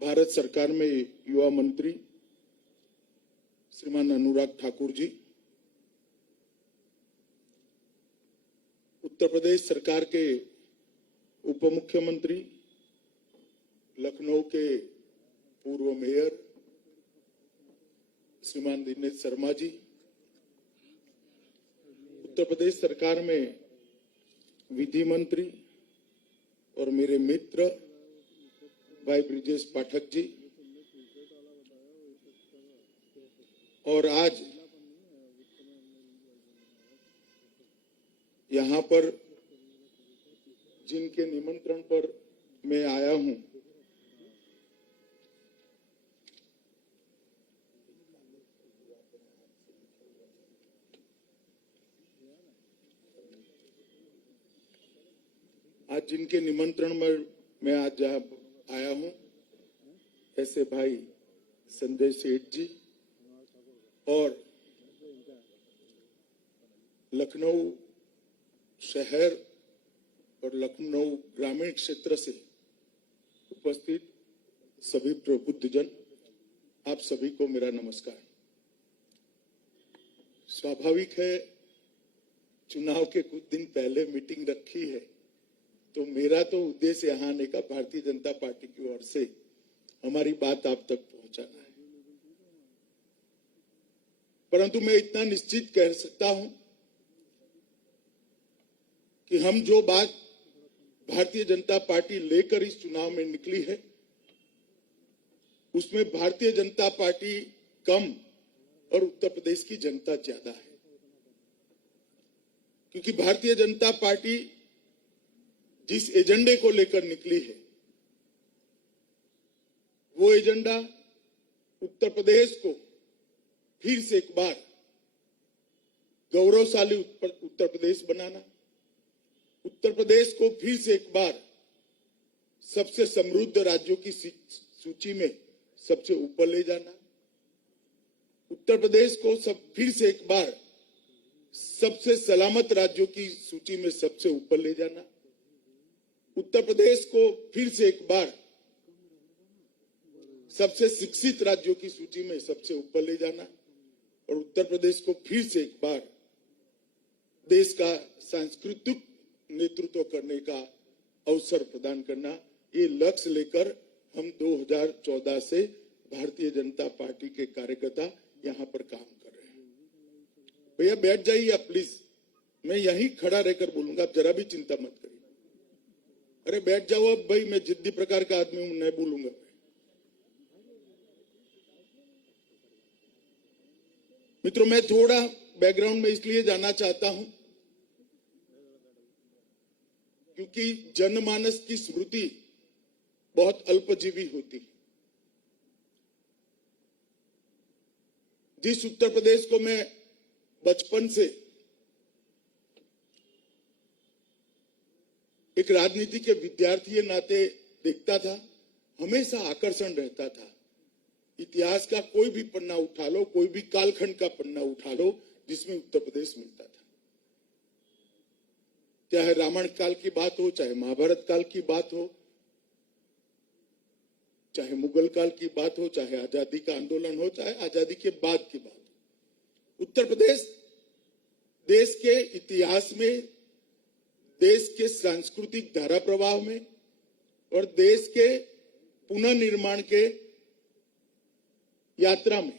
भारत सरकार में युवा मंत्री श्रीमान अनुराग ठाकुर जी, उत्तर प्रदेश सरकार के उप मुख्यमंत्री, लखनऊ के पूर्व मेयर श्रीमान दिनेश शर्मा जी, उत्तर प्रदेश सरकार में विधि मंत्री और मेरे मित्र भाई ब्रिजेश पाठक जी, और आज यहाँ पर जिनके निमंत्रण पर मैं आया हूं, आज जिनके निमंत्रण पर मैं आज आया हूं, ऐसे भाई संजय सेठ जी और लखनऊ शहर और लखनऊ ग्रामीण क्षेत्र से उपस्थित सभी प्रबुद्धजन, आप सभी को मेरा नमस्कार। स्वाभाविक है, चुनाव के कुछ दिन पहले मीटिंग रखी है, तो मेरा तो उद्देश्य यहाँ आने का भारतीय जनता पार्टी की ओर से हमारी बात आप तक पहुंचाना है। परंतु मैं इतना निश्चित कह सकता हूं कि हम जो बात भारतीय जनता पार्टी लेकर इस चुनाव में निकली है, उसमें भारतीय जनता पार्टी कम और उत्तर प्रदेश की जनता ज्यादा है। क्योंकि भारतीय जनता पार्टी जिस एजेंडे को लेकर निकली है, वो एजेंडा उत्तर प्रदेश को फिर से एक बार गौरवशाली उत्तर प्रदेश बनाना, उत्तर प्रदेश को फिर से एक बार सबसे समृद्ध राज्यों की सूची में सबसे ऊपर ले जाना, उत्तर प्रदेश को फिर से एक बार सबसे सलामत राज्यों की सूची में सबसे ऊपर ले जाना, उत्तर प्रदेश को फिर से एक बार सबसे शिक्षित राज्यों की सूची में सबसे ऊपर ले जाना, और उत्तर प्रदेश को फिर से एक बार देश का सांस्कृतिक नेतृत्व करने का अवसर प्रदान करना, ये लक्ष्य लेकर हम 2014 से भारतीय जनता पार्टी के कार्यकर्ता यहां पर काम कर रहे हैं। भैया बैठ जाइए आप प्लीज, मैं यहीं खड़ा रहकर बोलूंगा, आप जरा भी चिंता मत करिए। अरे बैठ जाओ अब भाई, मैं जिद्दी प्रकार का आदमी हूं, नहीं बोलूंगा। मित्रों, मैं थोड़ा बैकग्राउंड में इसलिए जाना चाहता हूं क्योंकि जनमानस की स्मृति बहुत अल्पजीवी होती है। जिस उत्तर प्रदेश को मैं बचपन से एक राजनीति के विद्यार्थी के नाते देखता था, हमेशा आकर्षण रहता था। इतिहास का कोई भी पन्ना उठा लो, कोई भी कालखंड का पन्ना उठा लो, जिसमें उत्तर प्रदेश मिलता था। चाहे रामायण काल की बात हो, चाहे महाभारत काल की बात हो, चाहे मुगल काल की बात हो, चाहे आजादी का आंदोलन हो, चाहे आजादी के बाद की बात हो, उत्तर प्रदेश देश के इतिहास में, देश के सांस्कृतिक धारा प्रवाह में और देश के पुनर्निर्माण के यात्रा में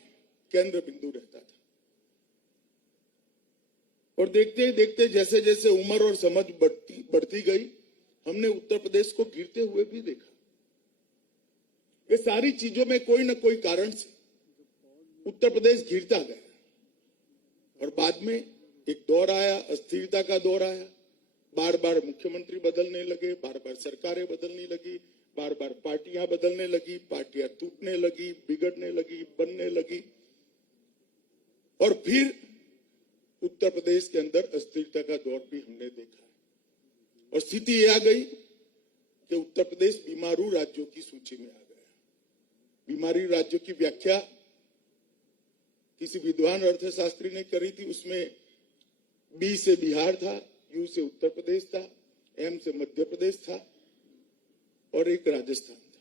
केंद्र बिंदु रहता था। और देखते ही देखते जैसे जैसे उम्र और समझ बढ़ती गई, हमने उत्तर प्रदेश को गिरते हुए भी देखा। ये सारी चीजों में कोई न कोई कारण से उत्तर प्रदेश गिरता गया और बाद में एक दौर आया, अस्थिरता का दौर आया। बार बार मुख्यमंत्री बदलने लगे, बार बार सरकारें बदलने लगी, बार बार पार्टियां बदलने लगी, पार्टियां टूटने लगी, बिगड़ने लगी, बनने लगी, और फिर उत्तर प्रदेश के अंदर अस्थिरता का दौर भी हमने देखा। और स्थिति यह आ गई कि उत्तर प्रदेश बीमारू राज्यों की सूची में आ गया। बीमारी राज्यों की व्याख्या किसी विद्वान अर्थशास्त्री ने करी थी। उसमें बी से बिहार था, यू से उत्तर प्रदेश था, एम से मध्य प्रदेश था और एक राजस्थान था।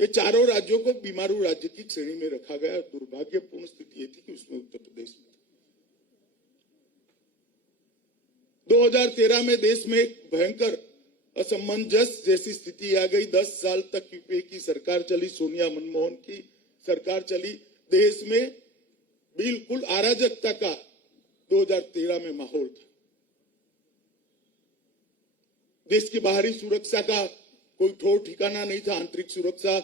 ये चारों राज्यों को बीमारू राज्य की श्रेणी में रखा गया। दुर्भाग्यपूर्ण स्थिति ये थी कि उसमें उत्तर प्रदेश में 2013 में देश में एक भयंकर असमंजस जैसी स्थिति आ गई। 10 साल तक यूपीए की सरकार चली, सोनिया मनमोहन की सरकार चली। देश में बिल्कुल अराजकता का 2013 में माहौल था। देश की बाहरी सुरक्षा का कोई ठोर ठिकाना नहीं था, आंतरिक सुरक्षा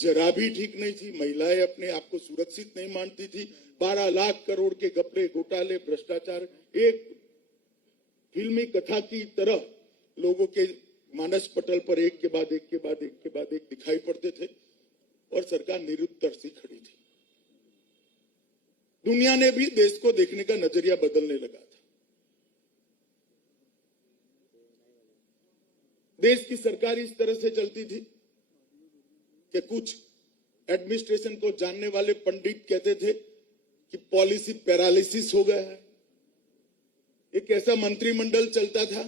जरा भी ठीक नहीं थी। महिलाएं अपने आप को सुरक्षित नहीं मानती थी। 12 लाख करोड़ के घपले, घोटाले, भ्रष्टाचार एक फिल्मी कथा की तरह लोगों के मानस पटल पर एक के बाद एक के बाद एक के बाद एक दिखाई पड़ते थे और सरकार निरुत्तर सी खड़ी थी। दुनिया ने भी देश को देखने का नजरिया बदलने लगा था। देश की सरकार इस तरह से चलती थी कि कुछ एडमिनिस्ट्रेशन को जानने वाले पंडित कहते थे कि पॉलिसी पैरालिसिस हो गया है। एक ऐसा मंत्रिमंडल चलता था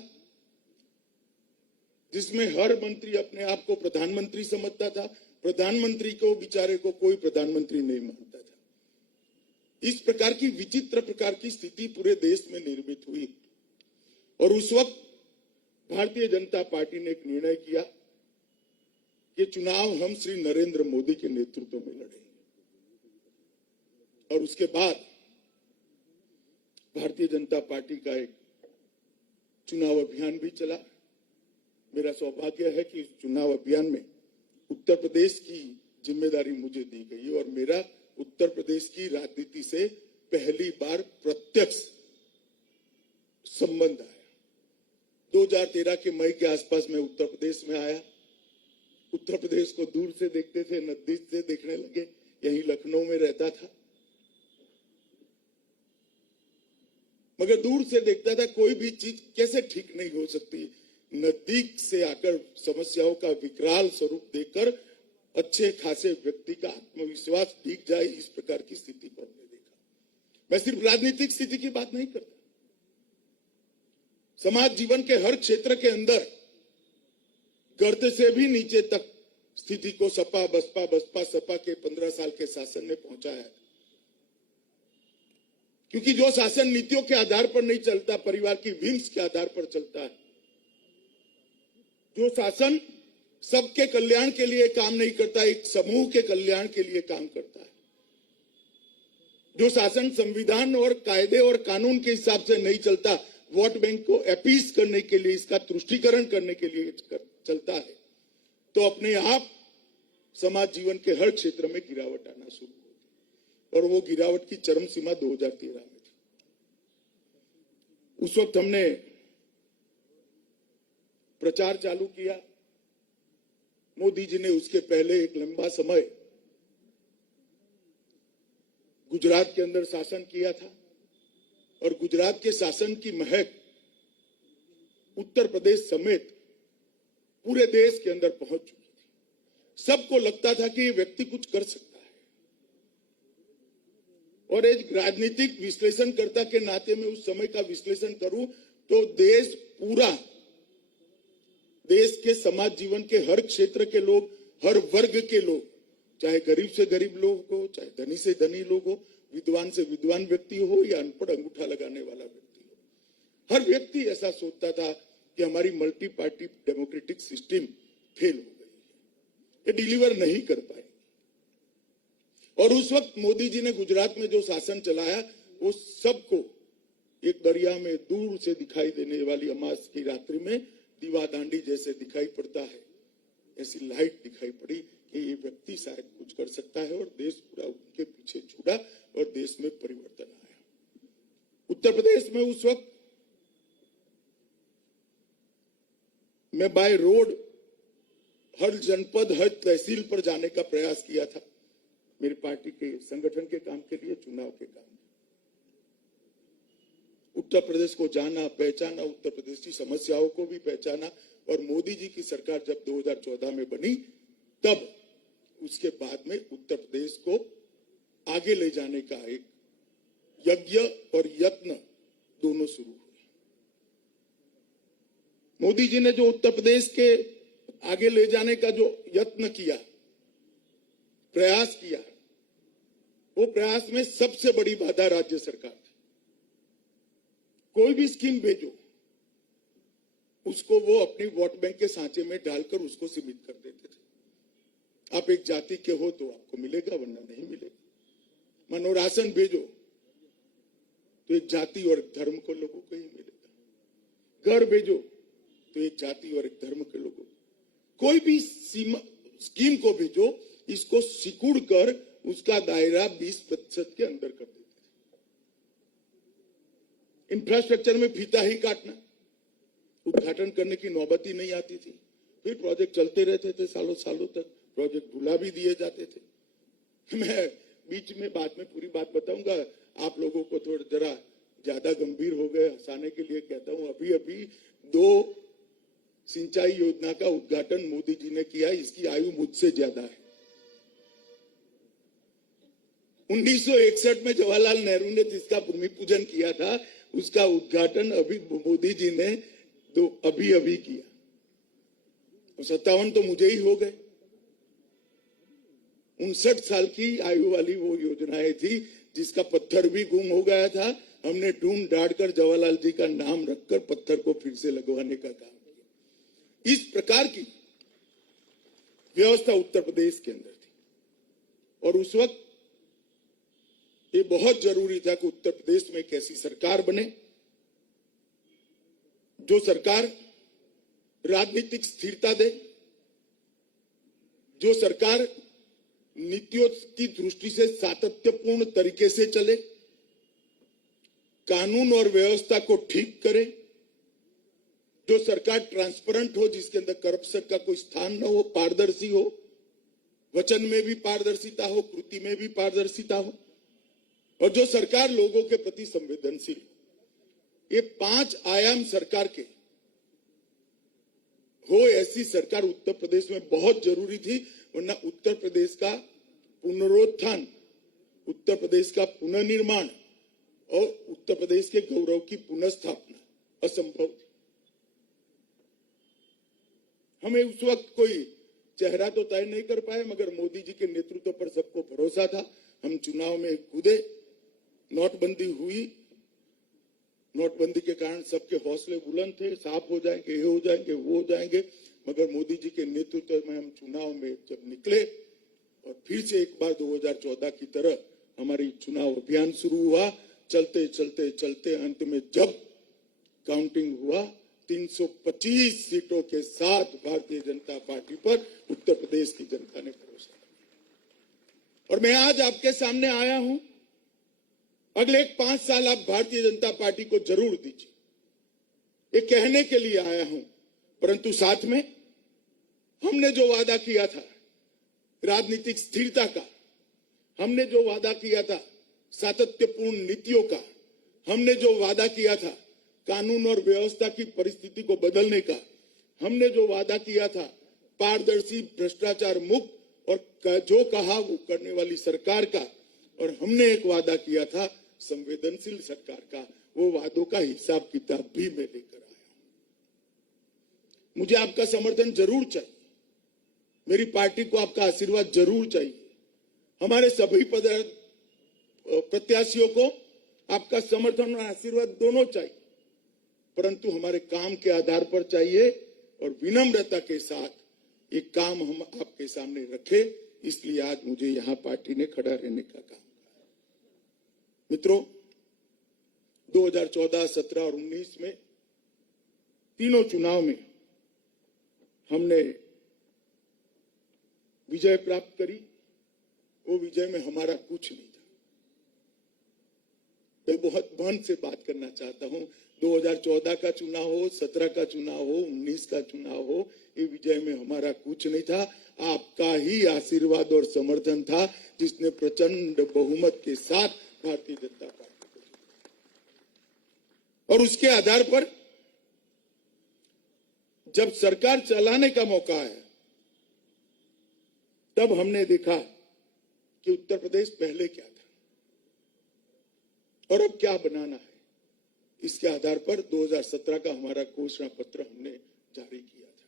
जिसमें हर मंत्री अपने आप को प्रधानमंत्री समझता था। प्रधानमंत्री को बेचारे को कोई प्रधानमंत्री नहीं मानता था। इस प्रकार की विचित्र प्रकार की स्थिति पूरे देश में निर्मित हुई और उस वक्त भारतीय जनता पार्टी ने एक निर्णय किया कि चुनाव हम श्री नरेंद्र मोदी के नेतृत्व में लड़ेंगे। और उसके बाद भारतीय जनता पार्टी का एक चुनाव अभियान भी चला। मेरा सौभाग्य है कि इस चुनाव अभियान में उत्तर प्रदेश की जिम्मेदारी मुझे दी गई और मेरा उत्तर प्रदेश की राजनीति से पहली बार प्रत्यक्ष संबंध आया। 2013 के मई के आसपास मैं उत्तर प्रदेश में आया। उत्तर प्रदेश को दूर से देखते थे, नजदीक से देखने लगे। यहीं लखनऊ में रहता था, मगर दूर से देखता था कोई भी चीज कैसे ठीक नहीं हो सकती। नजदीक से आकर समस्याओं का विकराल स्वरूप देखकर अच्छे खासे व्यक्ति का आत्मविश्वास दिख जाए, इस प्रकार की स्थिति को हमने देखा। मैं सिर्फ राजनीतिक स्थिति की बात नहीं करता, समाज जीवन के हर क्षेत्र के अंदर गर्द से भी नीचे तक स्थिति को सपा बसपा सपा के 15 साल के शासन ने पहुंचाया। क्योंकि जो शासन नीतियों के आधार पर नहीं चलता, परिवार की विम्स के आधार पर चलता है, जो शासन सबके कल्याण के लिए काम नहीं करता, एक समूह के कल्याण के लिए काम करता है, जो शासन संविधान और कायदे और कानून के हिसाब से नहीं चलता, वोट बैंक को अपीस करने के लिए, इसका तुष्टीकरण करने के लिए चलता है, तो अपने आप समाज जीवन के हर क्षेत्र में गिरावट आना शुरू होती। और वो गिरावट की चरम सीमा 2013 में थी। उस वक्त हमने प्रचार चालू किया। मोदी जी ने उसके पहले एक लंबा समय गुजरात के अंदर शासन किया था और गुजरात के शासन की महक उत्तर प्रदेश समेत पूरे देश के अंदर पहुंच चुकी थी। सबको लगता था कि ये व्यक्ति कुछ कर सकता है। और एक राजनीतिक विश्लेषणकर्ता के नाते में उस समय का विश्लेषण करूं तो देश पूरा, देश के समाज जीवन के हर क्षेत्र के लोग, हर वर्ग के लोग, चाहे गरीब से गरीब लोग हो, चाहे धनी से धनी लोग हो, विद्वान से विद्वान व्यक्ति हो या अनपढ़ अंगूठा लगाने वाला व्यक्ति हो, हर व्यक्ति ऐसा सोचता था कि हमारी multi party democratic system fail हो गई है, ये डिलीवर नहीं कर पाए। और उस वक्त मोदी जी ने गुजरात में जो शासन चलाया वो सबको एक दरिया में दूर से दिखाई देने वाली अमावस की रात्रि में दीवादांडी जैसे दिखाई पड़ता है, ऐसी लाइट दिखाई पड़ी कि ये व्यक्ति शायद कुछ कर सकता है। और देश पूरा उनके पीछे छूटा और देश में परिवर्तन आया। उत्तर प्रदेश में उस वक्त मैं बाय रोड हर जनपद, हर तहसील पर जाने का प्रयास किया था, मेरी पार्टी के संगठन के काम के लिए, चुनाव के काम। उत्तर प्रदेश को जाना, पहचाना, उत्तर प्रदेश की समस्याओं को भी पहचाना। और मोदी जी की सरकार जब 2014 में बनी, तब उसके बाद में उत्तर प्रदेश को आगे ले जाने का एक यज्ञ और यत्न दोनों शुरू हुए। मोदी जी ने जो उत्तर प्रदेश के आगे ले जाने का जो यत्न किया, प्रयास किया, वो प्रयास में सबसे बड़ी बाधा राज्य सरकार थी। कोई भी स्कीम भेजो, उसको वो अपनी वोट बैंक के सांचे में डालकर उसको सीमित कर देते थे। आप एक जाति के हो तो आपको मिलेगा, वरना नहीं मिलेगा। मानो राशन भेजो तो एक जाति और एक धर्म को लोगों को ही मिलेगा। घर भेजो तो एक जाति और एक धर्म के लोगों को। कोई भी स्कीम को भेजो, इसको सिकुड़ कर उसका दायरा 20% के अंदर कर देते थे। इंफ्रास्ट्रक्चर में फीता ही काटना, उद्घाटन करने की नौबत ही नहीं आती थी। फिर प्रोजेक्ट चलते रहते थे सालों सालों तक, प्रोजेक्ट भुला भी दिए जाते थे। मैं बीच में बाद में पूरी बात बताऊंगा, आप लोगों को थोड़ा जरा ज्यादा गंभीर हो गए, हंसाने के लिए कहता हूं। अभी अभी 2 सिंचाई योजना का उद्घाटन मोदी जी ने किया, इसकी आयु मुझसे ज्यादा है। 1961 में जवाहरलाल नेहरू ने जिसका भूमि पूजन किया था, उसका उद्घाटन अभी मोदी जी ने अभी अभी किया। 57 तो मुझे ही हो गए। 59 साल की आयु वाली वो योजनाएं थी, जिसका पत्थर भी गुम हो गया था। हमने ढूंढ ढांड कर जवाहरलाल जी का नाम रखकर पत्थर को फिर से लगवाने का काम किया। इस प्रकार की व्यवस्था उत्तर प्रदेश के अंदर थी, और उस वक्त ये बहुत जरूरी था कि उत्तर प्रदेश में एक ऐसी सरकार बने जो सरकार राजनीतिक स्थिरता दे, जो सरकार नीतियों की दृष्टि से सातत्यपूर्ण तरीके से चले, कानून और व्यवस्था को ठीक करे, जो सरकार ट्रांसपेरेंट हो, जिसके अंदर करप्शन का कोई स्थान न हो, पारदर्शी हो, वचन में भी पारदर्शिता हो, कृति में भी पारदर्शिता हो, और जो सरकार लोगों के प्रति संवेदनशील हो। ये 5 आयाम सरकार के हो, ऐसी सरकार उत्तर प्रदेश में बहुत जरूरी थी। वरना उत्तर प्रदेश का पुनरुत्थान, उत्तर प्रदेश का पुनर्निर्माण और उत्तर प्रदेश के गौरव की पुनर्स्थापना असंभव थी। हमें उस वक्त कोई चेहरा तो तय नहीं कर पाए, मगर मोदी जी के नेतृत्व पर सबको भरोसा था। हम चुनाव में कूदे, नोटबंदी हुई, नोटबंदी के कारण सबके हौसले बुलंद थे, साफ हो जाएंगे, ये हो जाएंगे, वो हो जाएंगे। मगर मोदी जी के नेतृत्व में हम चुनाव में जब निकले, और फिर से एक बार 2014 की तरह हमारी चुनाव अभियान शुरू हुआ, चलते चलते चलते अंत में जब काउंटिंग हुआ, 325 सीटों के साथ भारतीय जनता पार्टी पर उत्तर प्रदेश की जनता ने भरोसा किया। और मैं आज आपके सामने आया हूं, अगले 5 साल आप भारतीय जनता पार्टी को जरूर दीजिए, ये कहने के लिए आया हूं। परंतु साथ में हमने जो वादा किया था राजनीतिक स्थिरता का, हमने जो वादा किया था सातत्यपूर्ण नीतियों का, हमने जो वादा किया था कानून और व्यवस्था की परिस्थिति को बदलने का, हमने जो वादा किया था पारदर्शी, भ्रष्टाचार मुक्त और जो कहा वो करने वाली सरकार का, और हमने एक वादा किया था संवेदनशील सरकार का, वो वादों का हिसाब किताब भी मैं लेकर आया हूं। मुझे आपका समर्थन जरूर चाहिए, मेरी पार्टी को आपका आशीर्वाद जरूर चाहिए, हमारे सभी प्रत्याशियों को आपका समर्थन और आशीर्वाद दोनों चाहिए, परंतु हमारे काम के आधार पर चाहिए, और विनम्रता के साथ एक काम हम आपके सामने रखे। इसलिए आज मुझे यहां पार्टी ने खड़ा रहने का काम। मित्रों, 2014, 17 और 19 में तीनों चुनाव में हमने विजय प्राप्त करी। वो विजय में हमारा कुछ नहीं था। मैं बहुत मन से बात करना चाहता हूं, 2014 का चुनाव हो, 17 का चुनाव हो, 19 का चुनाव हो, ये विजय में हमारा कुछ नहीं था। आपका ही आशीर्वाद और समर्थन था जिसने प्रचंड बहुमत के साथ भारतीय जनता पार्टी को, और उसके आधार पर जब सरकार चलाने का मौका आया, तब हमने देखा कि उत्तर प्रदेश पहले क्या था और अब क्या बनाना है। इसके आधार पर 2017 का हमारा घोषणा पत्र हमने जारी किया था।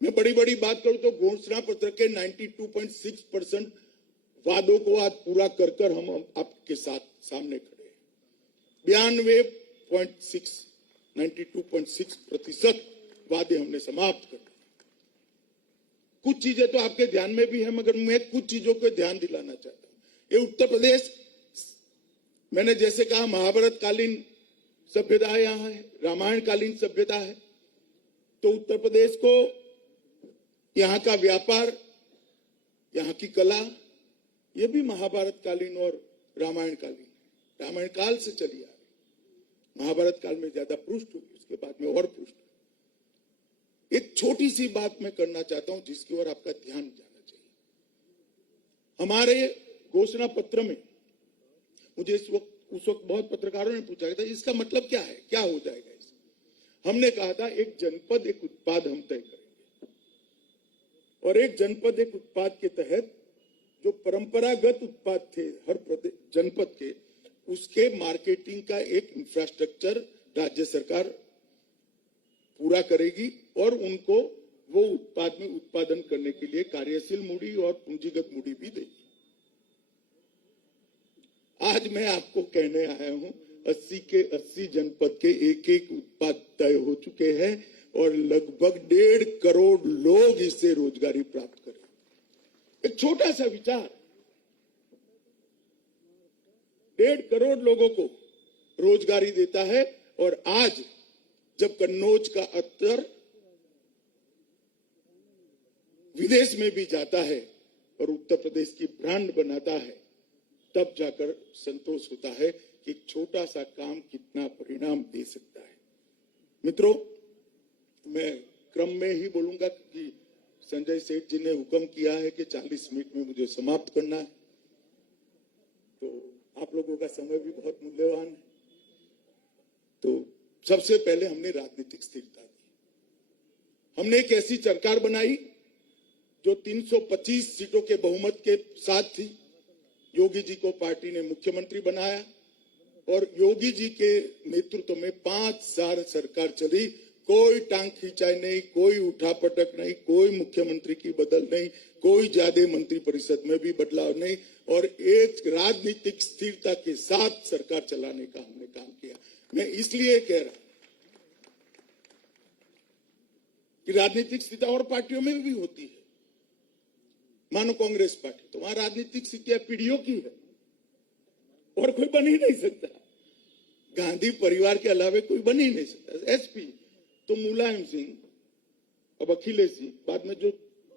मैं बड़ी बड़ी बात करूं तो घोषणा पत्र के 92.6% वादों को आज पूरा कर कर हम आपके साथ सामने खड़े हैं। 92.6% वादे हमने समाप्त कर दिए। कुछ चीजें तो आपके ध्यान में भी है, मगर मैं कुछ चीजों को ध्यान दिलाना चाहता हूं। ये उत्तर प्रदेश, मैंने जैसे कहा, महाभारत कालीन सभ्यता यहाँ है, रामायण कालीन सभ्यता है, तो उत्तर प्रदेश को यहाँ का व्यापार, यहाँ की कला, ये भी महाभारत कालीन और रामायण कालीन, रामायण काल से चली आ रही। महाभारत काल में ज्यादा पृष्ठ हुई, उसके बाद में और पृष्ठ। एक छोटी सी बात मैं करना चाहता हूं जिसकी ओर आपका ध्यान जाना चाहिए। हमारे घोषणा पत्र में मुझे उस वक्त बहुत पत्रकारों ने पूछा था इसका मतलब क्या है, क्या हो जाएगा इसका। हमने कहा था एक जनपद एक उत्पाद हम तय करेंगे, और एक जनपद एक उत्पाद के तहत जो परंपरागत उत्पाद थे हर जनपद के, उसके मार्केटिंग का एक इंफ्रास्ट्रक्चर राज्य सरकार पूरा करेगी और उनको वो उत्पाद में उत्पादन करने के लिए कार्यशील मूड़ी और पूंजीगत मूड़ी भी देगी। आज मैं आपको कहने आया हूं 80 के 80 जनपद के एक एक उत्पाद तय हो चुके हैं और लगभग 1.5 करोड़ लोग इससे रोजगारी प्राप्त करें। एक छोटा सा विचार, 1.5 करोड़ लोगों को रोजगारी देता है। और आज जब कन्नौज का अत्तर विदेश में भी जाता है और उत्तर प्रदेश की ब्रांड बनाता है, तब जाकर संतोष होता है कि छोटा सा काम कितना परिणाम दे सकता है। मित्रों, मैं क्रम में ही बोलूंगा क्योंकि संजय सेठ जी ने हुक्म किया है कि 40 मिनट में मुझे समाप्त करना है, तो आप लोगों का समय भी बहुत मूल्यवान है। तो सबसे पहले हमने राजनीतिक स्थिरता दी। हमने एक ऐसी सरकार बनाई जो 325 सीटों के बहुमत के साथ थी। योगी जी को पार्टी ने मुख्यमंत्री बनाया और योगी जी के नेतृत्व में 5 साल सरकार चली। कोई टांग खिंचाई नहीं, कोई उठापटक नहीं, कोई मुख्यमंत्री की बदल नहीं, कोई ज्यादा मंत्री परिषद में भी बदलाव नहीं, और एक राजनीतिक स्थिरता के साथ सरकार चलाने का हमने काम किया। मैं इसलिए कह रहा कि राजनीतिक स्थिरता और पार्टियों में भी होती है। मानो कांग्रेस पार्टी, तो वहां राजनीतिक स्थितियां पीढ़ियों की है और कोई बन ही नहीं सकता। गांधी परिवार के अलावा कोई बन ही नहीं सकता। एसपी तो मुलायम सिंह, अब अखिलेश जी, बाद में जो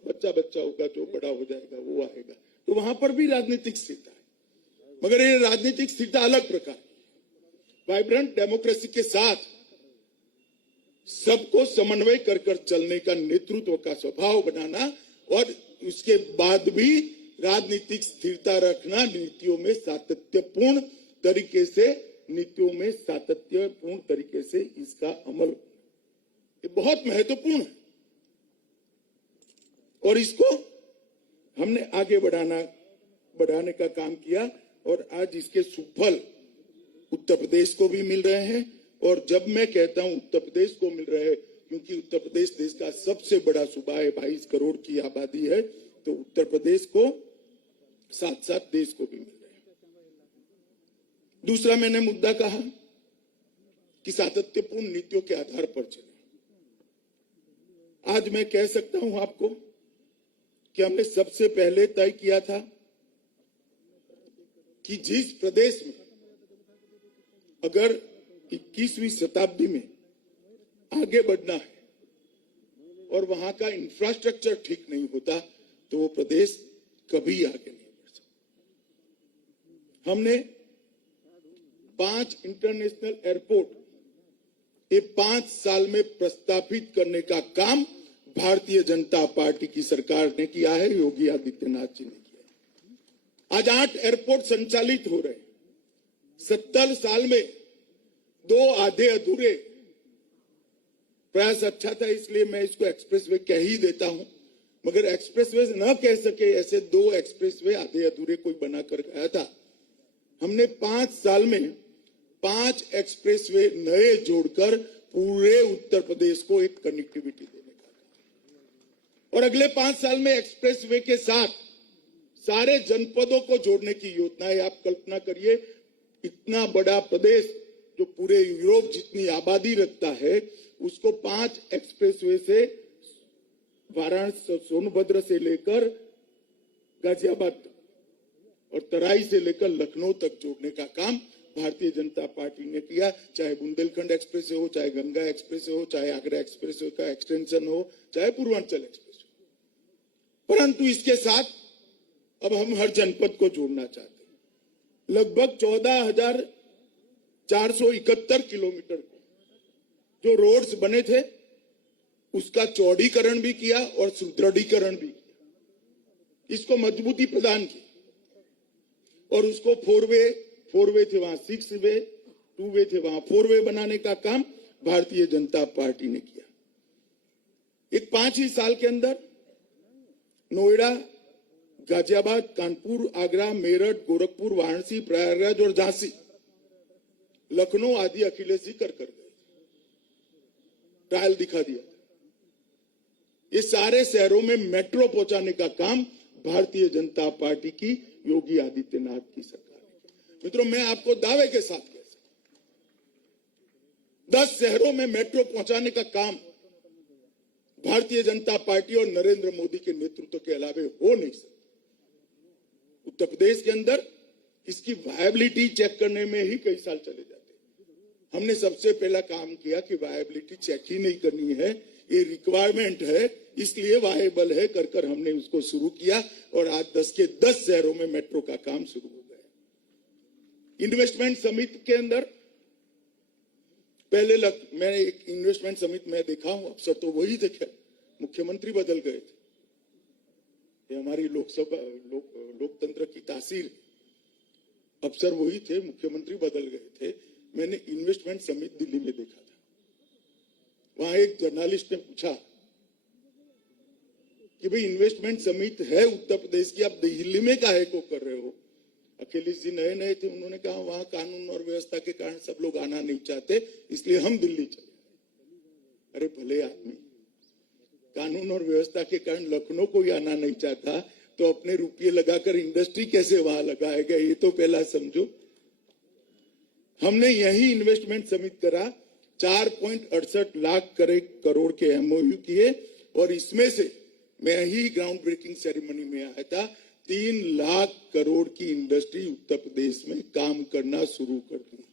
बच्चा होगा, जो बड़ा हो जाएगा वो आएगा। तो वहां पर भी राजनीतिक स्थिरता है, मगर ये राजनीतिक स्थिरता अलग प्रकार की। वाइब्रेंट डेमोक्रेसी के साथ सबको समन्वय कर चलने का नेतृत्व का स्वभाव बनाना और उसके बाद भी राजनीतिक स्थिरता रखना, नीतियों में सातत्यपूर्ण तरीके से इसका अमल, ये बहुत महत्वपूर्ण है और इसको हमने आगे बढ़ाने का काम किया और आज इसके सुफल उत्तर प्रदेश को भी मिल रहे हैं। और जब मैं कहता हूं उत्तर प्रदेश को मिल रहे हैं, क्योंकि उत्तर प्रदेश देश का सबसे बड़ा सूबा है, 22 करोड़ की आबादी है, तो उत्तर प्रदेश को साथ साथ देश को भी मिल रहे हैं। दूसरा मैंने मुद्दा कहा कि सातत्यपूर्ण नीतियों के आधार पर चले। आज मैं कह सकता हूं आपको कि हमने सबसे पहले तय किया था कि जिस प्रदेश में अगर 21वीं शताब्दी में आगे बढ़ना है और वहां का इंफ्रास्ट्रक्चर ठीक नहीं होता तो वो प्रदेश कभी आगे नहीं बढ़ सकता। हमने 5 इंटरनेशनल एयरपोर्ट ये 5 साल में प्रस्तावित करने का काम भारतीय जनता पार्टी की सरकार ने किया है, योगी आदित्यनाथ जी ने किया। आज 8 एयरपोर्ट संचालित हो रहे हैं। 70 साल में 2 आधे अधूरे प्रयास। अच्छा था इसलिए मैं इसको एक्सप्रेसवे कह ही देता हूं, मगर एक्सप्रेसवे न कह सके ऐसे 2 एक्सप्रेसवे आधे अधूरे कोई बनाकर गया था। हमने 5 साल में 5 एक्सप्रेसवे नए जोड़कर पूरे उत्तर प्रदेश को एक कनेक्टिविटी देने का और अगले 5 साल में एक्सप्रेसवे के साथ सारे जनपदों को जोड़ने की योजना है। आप कल्पना करिए, इतना बड़ा प्रदेश जो पूरे यूरोप जितनी आबादी रखता है, उसको 5 एक्सप्रेसवे से वाराणसी, सोनभद्र से लेकर गाजियाबाद तक और तराई से लेकर लखनऊ तक जोड़ने का काम भारतीय जनता पार्टी ने किया। चाहे बुंदेलखंड एक्सप्रेस हो, चाहे गंगा एक्सप्रेस हो, चाहे आगरा एक्सप्रेस का एक्सटेंशन हो, चाहे पूर्वांचल एक्सप्रेस हो। परंतु इसके साथ अब हम हर जनपद को जोड़ना चाहते हैं। लगभग 14,471 किलोमीटर जो रोड्स बने थे, उसका चौड़ीकरण भी किया और सुदृढ़ीकरण भी किया, इसको मजबूती प्रदान की और उसको 4 वे थे वहां 6 वे, 2 वे थे वहां 4 वे बनाने का काम भारतीय जनता पार्टी ने किया। एक 5 ही साल के अंदर नोएडा, गाजियाबाद, कानपुर, आगरा, मेरठ, गोरखपुर, वाराणसी, प्रयागराज और झांसी, लखनऊ आदि अखिलेश जी कर गए, ट्रायल दिखा दिया। ये सारे शहरों में मेट्रो पहुंचाने का काम भारतीय जनता पार्टी की योगी आदित्यनाथ की सरकार ने। मित्रों, मैं आपको दावे के साथ कह सकता हूं 10 शहरों में मेट्रो पहुंचाने का काम भारतीय जनता पार्टी और नरेंद्र मोदी के नेतृत्व के अलावे हो नहीं सकता। उत्तर प्रदेश के अंदर इसकी वायबिलिटी चेक करने में ही कई साल चले जाते। हमने सबसे पहला काम किया कि वायबिलिटी चेक ही नहीं करनी है, ये रिक्वायरमेंट है, इसलिए वायबल है कर हमने उसको शुरू किया और आज 10 के 10 शहरों में मेट्रो का काम शुरू हो गया। इन्वेस्टमेंट समिट के अंदर पहले मैंने एक इन्वेस्टमेंट समिट में देखा हूं, अफसर तो वही थे, मुख्यमंत्री बदल गए थे। ये हमारी लोकतंत्र की तासीर, अफसर वही थे, मुख्यमंत्री बदल गए थे। मैंने इन्वेस्टमेंट समिट दिल्ली में देखा था। वहां एक जर्नलिस्ट ने पूछा कि भाई इन्वेस्टमेंट समिट है उत्तर प्रदेश की, आप दिल्ली में काहे को कर रहे हो? अखिलेश जी नए थे, उन्होंने कहा वहां कानून और व्यवस्था के कारण सब लोग आना नहीं चाहते, इसलिए हम दिल्ली चले। अरे भले आदमी, कानून और व्यवस्था के कारण लखनऊ कोई आना नहीं चाहता तो अपने रुपये लगाकर इंडस्ट्री कैसे वहां लगाएगा, ये तो पहला समझो। हमने यही इन्वेस्टमेंट समिट करा, 4.68 लाख करोड़ के एमओयू किए और इसमें से मैं ही ग्राउंड ब्रेकिंग सेरेमनी में आया था। 3 लाख करोड़ की इंडस्ट्री उत्तर प्रदेश में काम करना शुरू कर दी।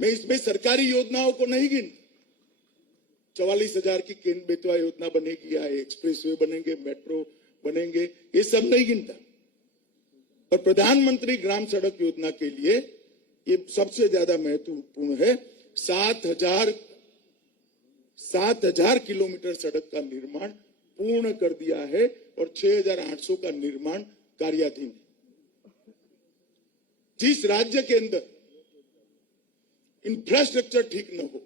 मैं इसमें सरकारी योजनाओं को नहीं गिन, 44,000 की केंद्र बेतवा योजना बनेगी, या एक्सप्रेसवे बनेंगे, मेट्रो बनेंगे, ये सब नहीं गिनता। और प्रधानमंत्री ग्राम सड़क योजना के लिए ये सबसे ज्यादा महत्वपूर्ण है। 7,000 किलोमीटर सड़क का निर्माण पूर्ण कर दिया है और 6,800 का निर्माण कार्याधीन है। जिस राज्य के अंदर इंफ्रास्ट्रक्चर ठीक न हो,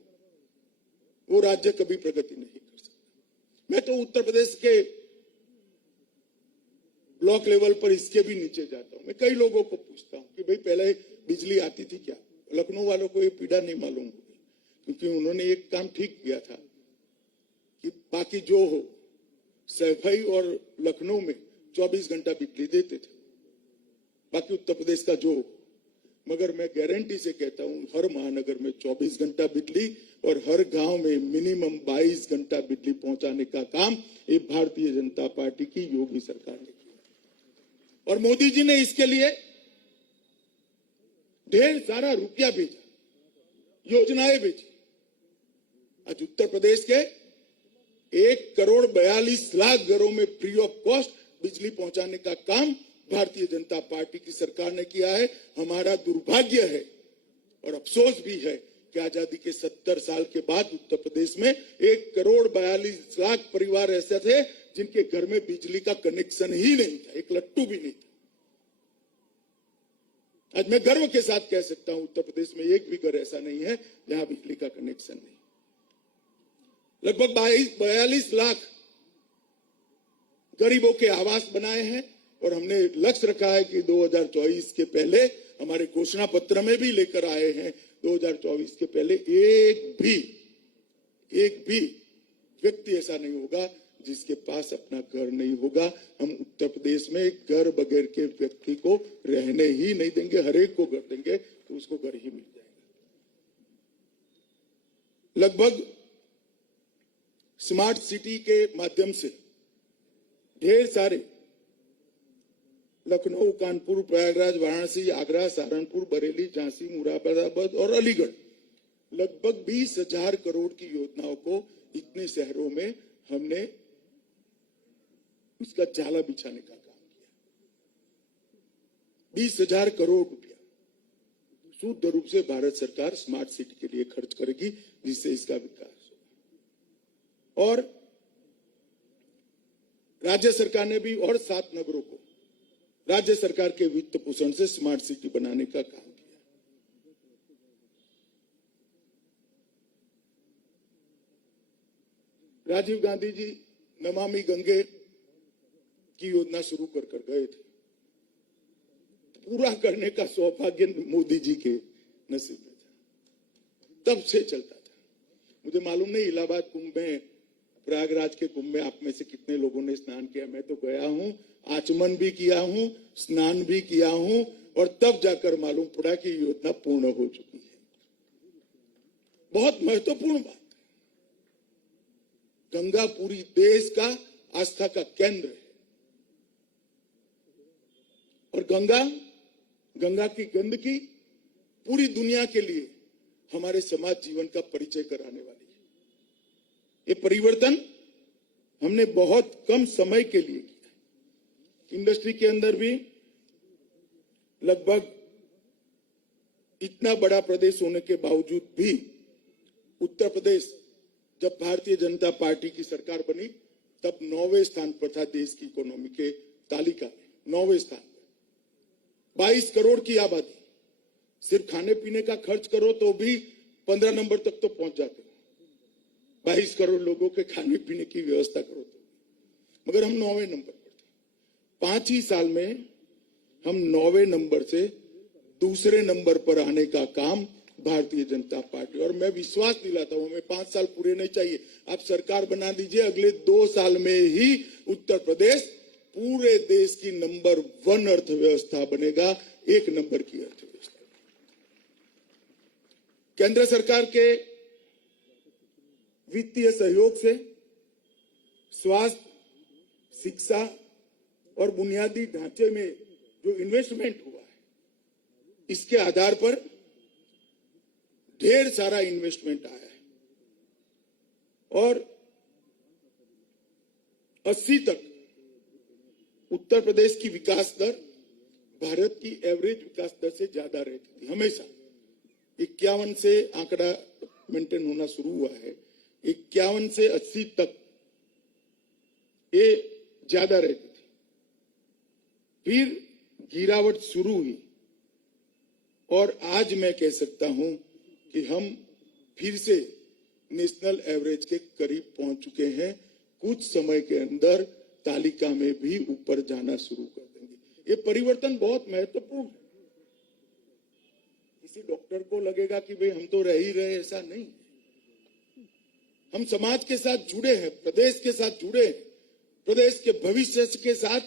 वो राज्य कभी प्रगति नहीं कर सकता। मैं तो उत्तर प्रदेश के ब्लॉक लेवल पर इसके भी नीचे जाता हूं। मैं कई लोगों को पूछता हूं कि भाई पहले बिजली आती थी क्या? लखनऊ वालों को ये पीड़ा नहीं मालूम होगी, क्योंकि उन्होंने एक काम ठीक किया था कि बाकी जो हो, सैफई और लखनऊ में 24 घंटा बिजली देते थे, बाकी उत्तर प्रदेश का जो हो। मगर मैं गारंटी से कहता हूं, हर महानगर में 24 घंटा बिजली और हर गांव में मिनिमम 22 घंटा बिजली पहुंचाने का काम ये भारतीय जनता पार्टी की योगी सरकार ने किया। और मोदी जी ने इसके लिए ढेर सारा रुपया भेजा, योजनाएं भेजी। आज उत्तर प्रदेश के 1,42,00,000 घरों में फ्री ऑफ कॉस्ट बिजली पहुंचाने का काम भारतीय जनता पार्टी की सरकार ने किया है। हमारा दुर्भाग्य है और अफसोस भी है कि आजादी के 70 साल के बाद उत्तर प्रदेश में 1,42,00,000 परिवार ऐसे थे जिनके घर में बिजली का कनेक्शन ही नहीं था, एक लट्टू भी नहीं था। आज मैं गर्व के साथ कह सकता हूं, उत्तर प्रदेश में एक भी घर ऐसा नहीं है जहां बिजली का कनेक्शन नहीं। लगभग 42 लाख गरीबों के आवास बनाए हैं और हमने लक्ष्य रखा है कि 2024 के पहले, हमारे घोषणा पत्र में भी लेकर आए हैं, 2024 के पहले एक भी व्यक्ति ऐसा नहीं होगा जिसके पास अपना घर नहीं होगा, हम उत्तर प्रदेश में घर बगैर के व्यक्ति को रहने ही नहीं देंगे। हर एक को घर देंगे तो उसको घर ही मिल जाएगा। लगभग स्मार्ट सिटी के माध्यम से ढेर सारे लखनऊ, कानपुर, प्रयागराज, वाराणसी, आगरा, सहारनपुर, बरेली, झांसी, मुरादाबाद और अलीगढ़ लगभग 20,000 करोड़ की योजनाओं को इतने शहरों में हमने उसका जाला बिछाने का काम किया। 20,000 करोड़ रुपया शुद्ध रूप से भारत सरकार स्मार्ट सिटी के लिए खर्च करेगी, जिससे इसका विकास होगा। और राज्य सरकार ने भी और 7 नगरों को राज्य सरकार के वित्त पोषण से स्मार्ट सिटी बनाने का काम किया। राजीव गांधी जी नमामि गंगे की योजना शुरू कर गए थे। पूरा करने का सौभाग्य मोदी जी के नसीब में था। तब से चलता था। मुझे मालूम नहीं इलाहाबाद कुंभ में, प्रयागराज के कुंभ में आप में से कितने लोगों ने स्नान किया। मैं तो गया हूं, आचमन भी किया हूं, स्नान भी किया हूं, और तब जाकर मालूम पड़ा कि योजना पूर्ण हो चुकी है। बहुत महत्वपूर्ण बात। गंगा पूरी देश का आस्था का केंद्र है, और गंगा की गंदगी पूरी दुनिया के लिए हमारे समाज जीवन का परिचय कराने वाली है। ये परिवर्तन हमने बहुत कम समय के लिए किया। इंडस्ट्री के अंदर भी लगभग इतना बड़ा प्रदेश होने के बावजूद भी उत्तर प्रदेश जब भारतीय जनता पार्टी की सरकार बनी तब 9वें स्थान पर था देश की इकोनॉमी के तालिका में। 9वें स्थान पर 22 करोड़ की आबादी, सिर्फ खाने पीने का खर्च करो तो भी 15 नंबर तक तो पहुंच जाते हो। 22 करोड़ लोगों के खाने पीने की व्यवस्था करो तो, मगर हम 9वें नंबर पर थे। 5 ही साल में हम 9वें नंबर से दूसरे नंबर पर आने का काम भारतीय जनता पार्टी, और मैं विश्वास दिलाता हूं, हमें 5 साल पूरे नहीं चाहिए, आप सरकार बना दीजिए, अगले 2 साल में ही उत्तर प्रदेश पूरे देश की नंबर 1 अर्थव्यवस्था बनेगा, 1 नंबर की अर्थव्यवस्था। केंद्र सरकार के वित्तीय सहयोग से स्वास्थ्य, शिक्षा और बुनियादी ढांचे में जो इन्वेस्टमेंट हुआ है, इसके आधार पर ढेर सारा इन्वेस्टमेंट आया है, और 80 तक उत्तर प्रदेश की विकास दर भारत की एवरेज विकास दर से ज्यादा रहती थी हमेशा। 51 से आंकड़ा मेंटेन होना शुरू हुआ है, 51 से 80 तक ये ज्यादा रहती थी। फिर गिरावट शुरू हुई, और आज मैं कह सकता हूं कि हम फिर से नेशनल एवरेज के करीब पहुंच चुके हैं। कुछ समय के अंदर तालिका में भी ऊपर जाना शुरू कर देंगे। ये परिवर्तन बहुत महत्वपूर्ण है। किसी डॉक्टर को लगेगा कि भाई हम तो रह ही रहे, ऐसा नहीं। हम समाज के साथ जुड़े हैं, प्रदेश के साथ जुड़े हैं, प्रदेश के भविष्य के साथ,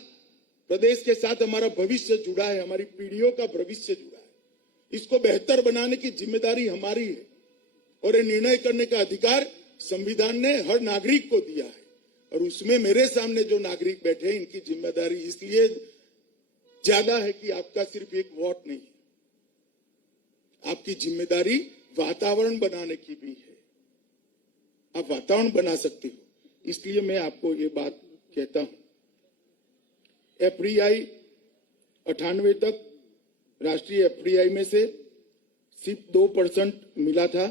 प्रदेश के साथ हमारा भविष्य जुड़ा है, हमारी पीढ़ियों का भविष्य जुड़ा है। इसको बेहतर बनाने की जिम्मेदारी हमारी है, और ये निर्णय करने का अधिकार संविधान ने हर नागरिक को दिया है, और उसमें मेरे सामने जो नागरिक बैठे हैं, इनकी जिम्मेदारी इसलिए ज्यादा है कि आपका सिर्फ एक वोट नहीं है, आपकी जिम्मेदारी वातावरण बनाने की भी है। आप वातावरण बना सकते हो, इसलिए मैं आपको ये बात कहता हूं। एफडीआई 98 तक राष्ट्रीय एफडीआई में से सिर्फ 2% मिला था,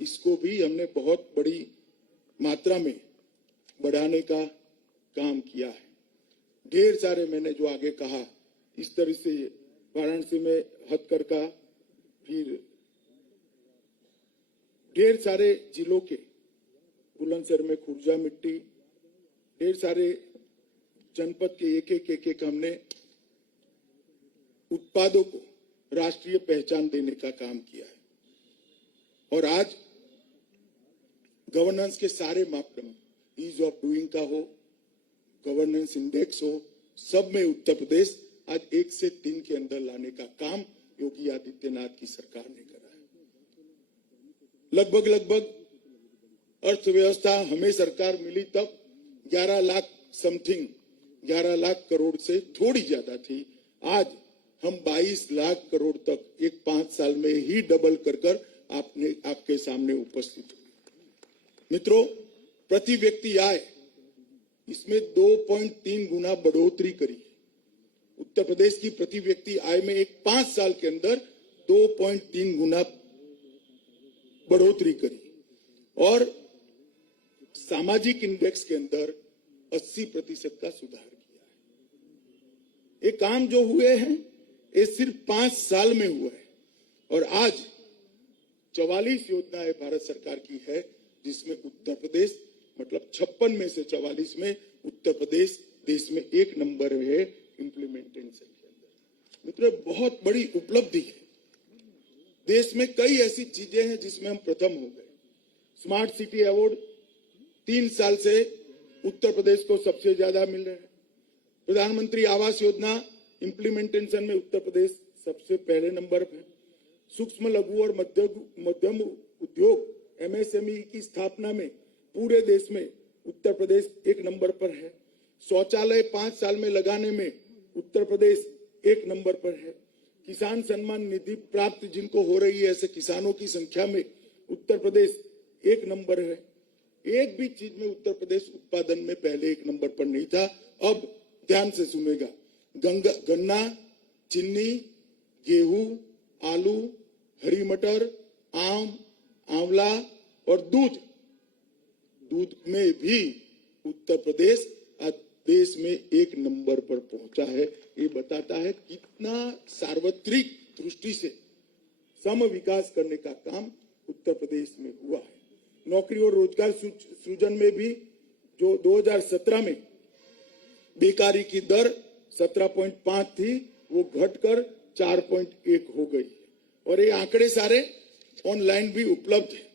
इसको भी हमने बहुत बड़ी मात्रा में बढ़ाने का काम किया है। ढेर सारे मैंने जो आगे कहा, इस तरह से वाराणसी में हथकरघा, फिर ढेर सारे जिलों के, बुलंदशहर में खुर्जा मिट्टी, ढेर सारे जनपद के एक हमने उत्पादों को राष्ट्रीय पहचान देने का काम किया है। और आज गवर्नेंस के सारे मापदंड, ईज ऑफ डूइंग का हो, गवर्नेंस इंडेक्स हो, सब में उत्तर प्रदेश आज 1 से 3 के अंदर लाने का काम योगी आदित्यनाथ की सरकार ने करा है। लगभग अर्थव्यवस्था हमें सरकार मिली तब 11 लाख समथिंग 11 लाख करोड़ से थोड़ी ज्यादा थी। आज हम 22 लाख करोड़ तक एक 5 साल में ही डबल कर आपके सामने उपस्थित हुए। मित्रों, प्रति व्यक्ति आय इसमें 2.3 गुना बढ़ोतरी करी है। उत्तर प्रदेश की प्रति व्यक्ति आय में एक 5 साल के अंदर 2.3 गुना बढ़ोतरी करी और सामाजिक इंडेक्स के अंदर 80% का सुधार किया है। ये काम जो हुए हैं ये सिर्फ 5 साल में हुआ है और आज 44 योजनाएं भारत सरकार की है जिसमें उत्तर प्रदेश मतलब 56 में से 44 में उत्तर प्रदेश देश में 1 नंबर है इंप्लीमेंटेशन के अंदर। मित्रों, बहुत बड़ी उपलब्धि है। देश में कई ऐसी चीजें हैं जिसमें हम प्रथम हो गए। स्मार्ट सिटी अवार्ड 3 साल से उत्तर प्रदेश को सबसे ज्यादा मिल रहा है। प्रधानमंत्री आवास योजना इंप्लीमेंटेशन में उत्तर प्रदेश सबसे पहले नंबर पर है। सूक्ष्म लघु और मध्यम उद्योग MSME की स्थापना में पूरे देश में उत्तर प्रदेश 1 नंबर पर है। शौचालय 5 साल में लगाने में उत्तर प्रदेश 1 नंबर पर है। किसान सम्मान निधि प्राप्त जिनको हो रही है ऐसे किसानों की संख्या में उत्तर प्रदेश 1 नंबर है। एक भी चीज में उत्तर प्रदेश उत्पादन में पहले 1 नंबर पर नहीं था। अब ध्यान से सुनेगा, गन्ना, चीनी, गेहूं, आलू, हरी मटर, आम, आंवला और दूध में भी उत्तर प्रदेश आज देश में 1 नंबर पर पहुंचा है। ये बताता है कितना सार्वत्रिक दृष्टि से सम विकास करने का काम उत्तर प्रदेश में हुआ है। नौकरी और रोजगार सृजन में भी जो 2017 में बेकारी की दर 17.5 थी वो घटकर 4.1 हो गई है और ये आंकड़े सारे ऑनलाइन भी उपलब्ध है।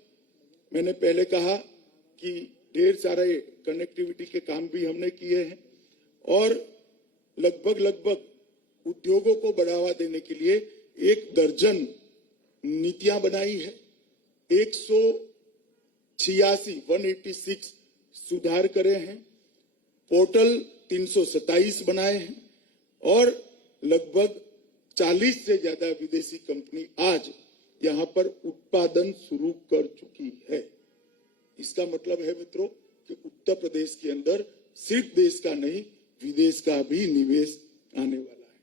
मैंने पहले कहा कि ढेर सारे कनेक्टिविटी के काम भी हमने किए हैं और लगभग उद्योगों को बढ़ावा देने के लिए 1 दर्जन नीतियां बनाई है। 186 सुधार करे हैं, पोर्टल 327 बनाए हैं और लगभग 40 से ज्यादा विदेशी कंपनी आज यहां पर उत्पादन शुरू कर चुकी है। इसका मतलब है मित्रों कि उत्तर प्रदेश के अंदर सिर्फ देश का नहीं विदेश का भी निवेश आने वाला है।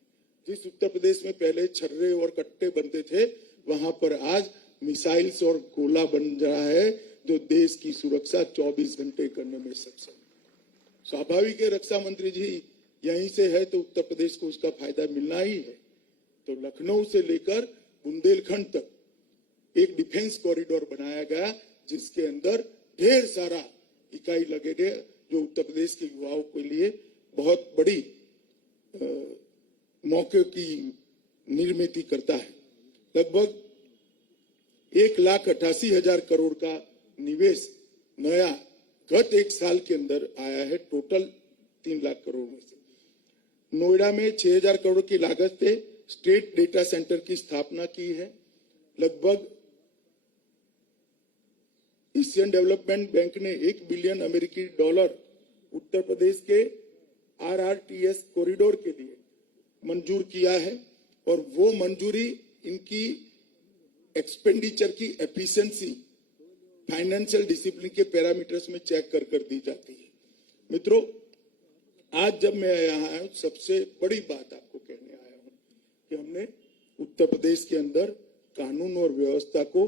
जिस उत्तर प्रदेश में पहले छर्रे और कट्टे बनते थे वहां पर आज मिसाइल्स और गोला बन रहा है जो देश की सुरक्षा 24 घंटे करने में सक्षम है। स्वाभाविक है, रक्षा मंत्री जी यहीं से है तो उत्तर प्रदेश को उसका फायदा मिलना ही है। तो लखनऊ से लेकर बुंदेलखंड तक एक डिफेंस कॉरिडोर बनाया गया जिसके अंदर ढेर सारा इकाई लगेगा जो उत्तर प्रदेश के युवाओं के लिए बहुत बड़ी मौके की निर्मित करता है। लगभग 1,88,000 करोड़ का निवेश नया गत 1 साल के अंदर आया है। टोटल 3 लाख करोड़ में से नोएडा में 6,000 करोड़ की लागत से स्टेट डेटा सेंटर की स्थापना की है। लगभग एशियन डेवलपमेंट बैंक ने $1 बिलियन अमेरिकी उत्तर प्रदेश के RRTS कॉरिडोर के लिए मंजूर किया है और वो मंजूरी इनकी एक्सपेंडिचर की एफिशिएंसी फाइनेंशियल डिसिप्लिन के पैरामीटर्स में चेक कर दी जाती है। मित्रों, आज जब मैं यहाँ आया हूं सबसे बड़ी बात आपको कहने आया हूं कि हमने उत्तर प्रदेश के अंदर कानून और व्यवस्था को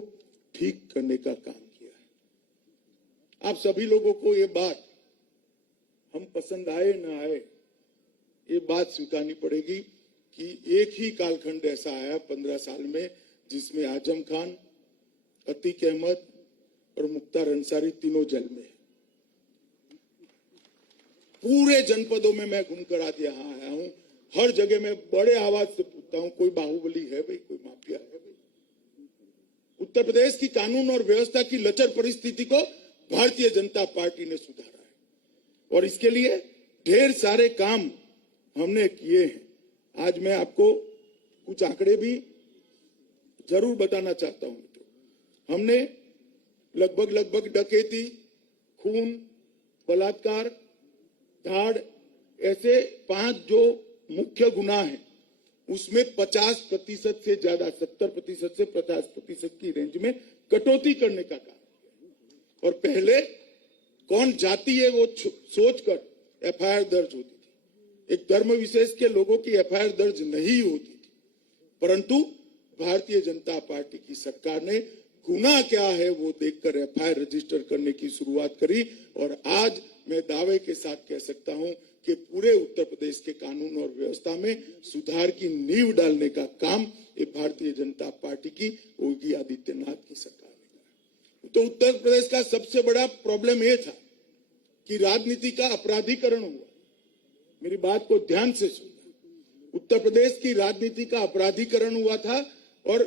ठीक करने का काम किया है। आप सभी लोगों को ये बात हम पसंद आए ना आए ये बात स्वीकारनी पड़ेगी कि एक ही कालखंड ऐसा आया 15 साल में जिसमें आजम खान, अतीक अहमद और मुख्तार अंसारी तीनों जेल में। पूरे जनपदों में मैं घूमकर आज यहाँ आया हूं, हर जगह में बड़े आवाज से पूछता हूं कोई बाहुबली है भाई, कोई माफिया है भाई। उत्तर प्रदेश की कानून और व्यवस्था की लचर परिस्थिति को भारतीय जनता पार्टी ने सुधारा है और इसके लिए ढेर सारे काम हमने किए हैं। आज मैं आपको कुछ आंकड़े भी जरूर बताना चाहता हूं। तो हमने लगभग डकैती, खून, बलात्कार, धाड़, ऐसे 5 जो मुख्य गुनाह हैं, उसमें 50% से ज्यादा, 70% से 50% की रेंज में कटौती करने का काम। और पहले कौन जाति है वो सोचकर एफआईआर दर्ज होती थी। एक धर्म विशेष के लोगों की एफआईआर दर्ज नहीं होती थी, परंतु भारतीय जनता पार्टी की सरकार ने गुनाह क्या है वो देखकर एफआईआर रजिस्टर करने की शुरुआत करी। और आज मैं दावे के साथ कह सकता हूं कि पूरे उत्तर प्रदेश के कानून और व्यवस्था में सुधार की नींव डालने का काम ये भारतीय जनता पार्टी की योगी आदित्यनाथ की सरकार ने करा। तो उत्तर प्रदेश का सबसे बड़ा प्रॉब्लम ये था कि राजनीति का अपराधीकरण हुआ। मेरी बात को ध्यान से सुनना। उत्तर प्रदेश की राजनीति का अपराधीकरण हुआ था और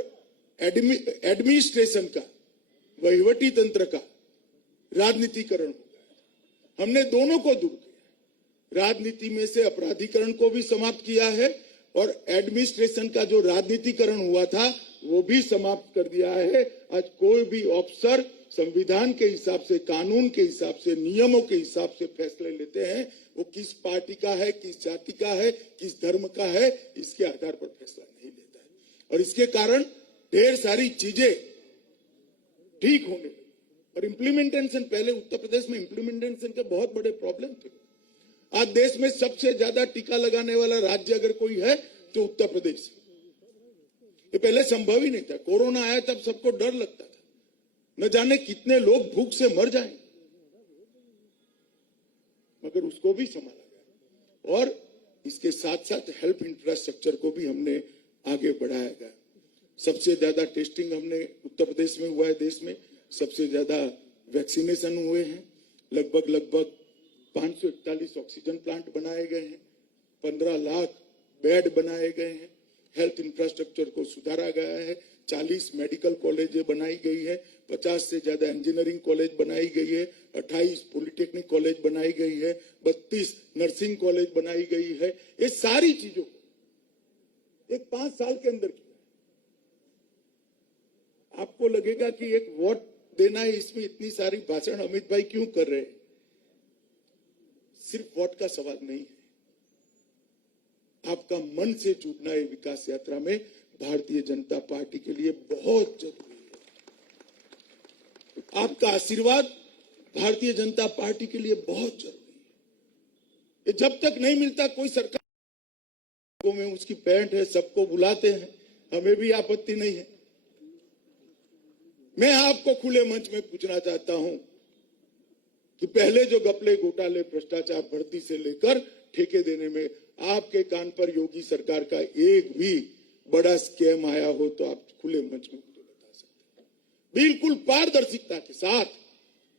एडमिनिस्ट्रेशन का, वहीवटी तंत्र का राजनीतिकरण हो गया। हमने दोनों को दूर किया। राजनीति में से अपराधीकरण को भी समाप्त किया है और एडमिनिस्ट्रेशन का जो राजनीतिकरण हुआ था वो भी समाप्त कर दिया है। आज कोई भी अफसर संविधान के हिसाब से, कानून के हिसाब से, नियमों के हिसाब से फैसले लेते हैं। वो किस पार्टी का है, किस जाति का है, किस धर्म का है, इसके आधार पर फैसला नहीं लेता है। और इसके कारण ढेर सारी चीजें ठीक होने लगी। और इम्प्लीमेंटेशन, पहले उत्तर प्रदेश में इम्प्लीमेंटेशन के बहुत बड़े प्रॉब्लम थे। आज देश में सबसे ज्यादा टीका लगाने वाला राज्य अगर कोई है तो उत्तर प्रदेश। ये पहले संभव ही नहीं था। कोरोना आया तब सबको डर लगता था, न जाने कितने लोग भूख से मर जाएं, मगर उसको भी संभाला गया। और इसके साथ साथ हेल्थ इंफ्रास्ट्रक्चर को भी हमने आगे बढ़ाया गया। सबसे ज्यादा टेस्टिंग हमने उत्तर प्रदेश में हुआ है देश में, सबसे ज्यादा वैक्सीनेशन हुए हैं। लगभग 541 ऑक्सीजन प्लांट बनाए गए हैं, 15 लाख बेड बनाए गए हैं, हेल्थ इंफ्रास्ट्रक्चर को सुधारा गया है, 40 मेडिकल कॉलेज बनाई गई है, 50 से ज्यादा इंजीनियरिंग कॉलेज बनाई गई है, 28 पॉलिटेक्निक कॉलेज बनाई गई है, 32 नर्सिंग कॉलेज बनाई गई है। ये सारी चीजों को एक 5 साल के अंदर किया। आपको लगेगा कि एक वोट देना है, इसमें इतनी सारी भाषण अमित भाई क्यों कर रहे हैं? सिर्फ वोट का सवाल नहीं है, आपका मन से जुटना है विकास यात्रा में भारतीय जनता पार्टी के लिए बहुत जरूरी है। आपका आशीर्वाद भारतीय जनता पार्टी के लिए बहुत जरूरी है। ये जब तक नहीं मिलता, कोई सरकार में उसकी पैंट है, सबको बुलाते हैं, हमें भी आपत्ति नहीं है। मैं आपको खुले मंच में पूछना चाहता हूं कि पहले जो घपले, घोटाले, भ्रष्टाचार, भर्ती से लेकर ठेके देने में आपके कान पर योगी सरकार का एक भी बड़ा स्कैम आया हो तो आप खुले मंच में मुझे बता सकते हैं। बिल्कुल पारदर्शिता के साथ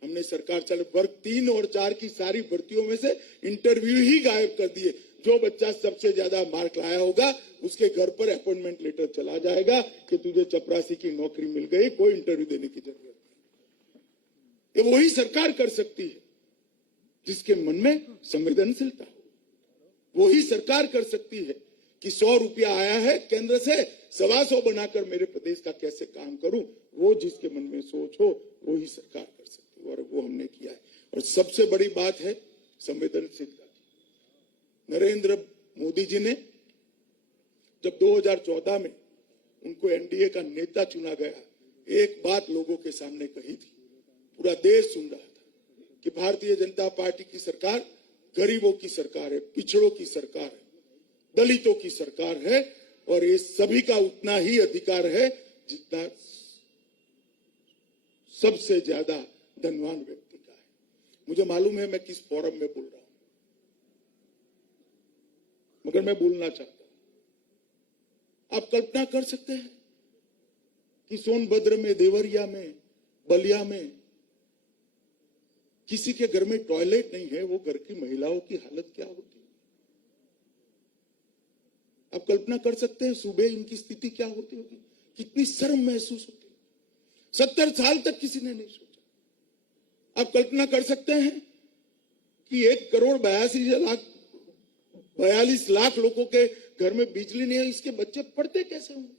हमने सरकार चले। वर्ग 3 और 4 की सारी भर्तियों में से इंटरव्यू ही गायब कर दिए। जो बच्चा सबसे ज्यादा मार्क लाया होगा उसके घर पर अपॉइंटमेंट लेटर चला जाएगा कि तुझे चपरासी की नौकरी मिल गई, कोई इंटरव्यू देने की जरूरत नहीं। ये वही सरकार कर सकती है जिसके मन में संवेदनशीलता हो। वही सरकार कर सकती है कि 100 रुपया आया है केंद्र से, 125 बनाकर मेरे प्रदेश का कैसे काम करूं, वो जिसके मन में सोच हो वही सरकार कर सकती है। और वो हमने किया है। और सबसे बड़ी बात है संवेदनशीलता। नरेंद्र मोदी जी ने जब 2014 में उनको एनडीए का नेता चुना गया, एक बात लोगों के सामने कही थी, पूरा देश सुन रहा था कि भारतीय जनता पार्टी की सरकार गरीबों की सरकार है, पिछड़ों की सरकार है, दलितों की सरकार है और ये सभी का उतना ही अधिकार है जितना सबसे ज्यादा धनवान व्यक्ति का है। मुझे मालूम है मैं किस फोरम में बोल रहा हूं, मगर मैं बोलना चाहता हूं। आप कल्पना कर सकते हैं कि सोनभद्र में, देवरिया में, बलिया में किसी के घर में टॉयलेट नहीं है, वो घर की महिलाओं की हालत क्या होती है? आप कल्पना कर सकते हैं सुबह इनकी स्थिति क्या होती होगी, कितनी शर्म महसूस होती है। 70 साल तक किसी ने नहीं सोचा। आप कल्पना कर सकते हैं कि 1,42,00,000 लोगों के घर में बिजली नहीं है, इसके बच्चे पढ़ते कैसे होंगे?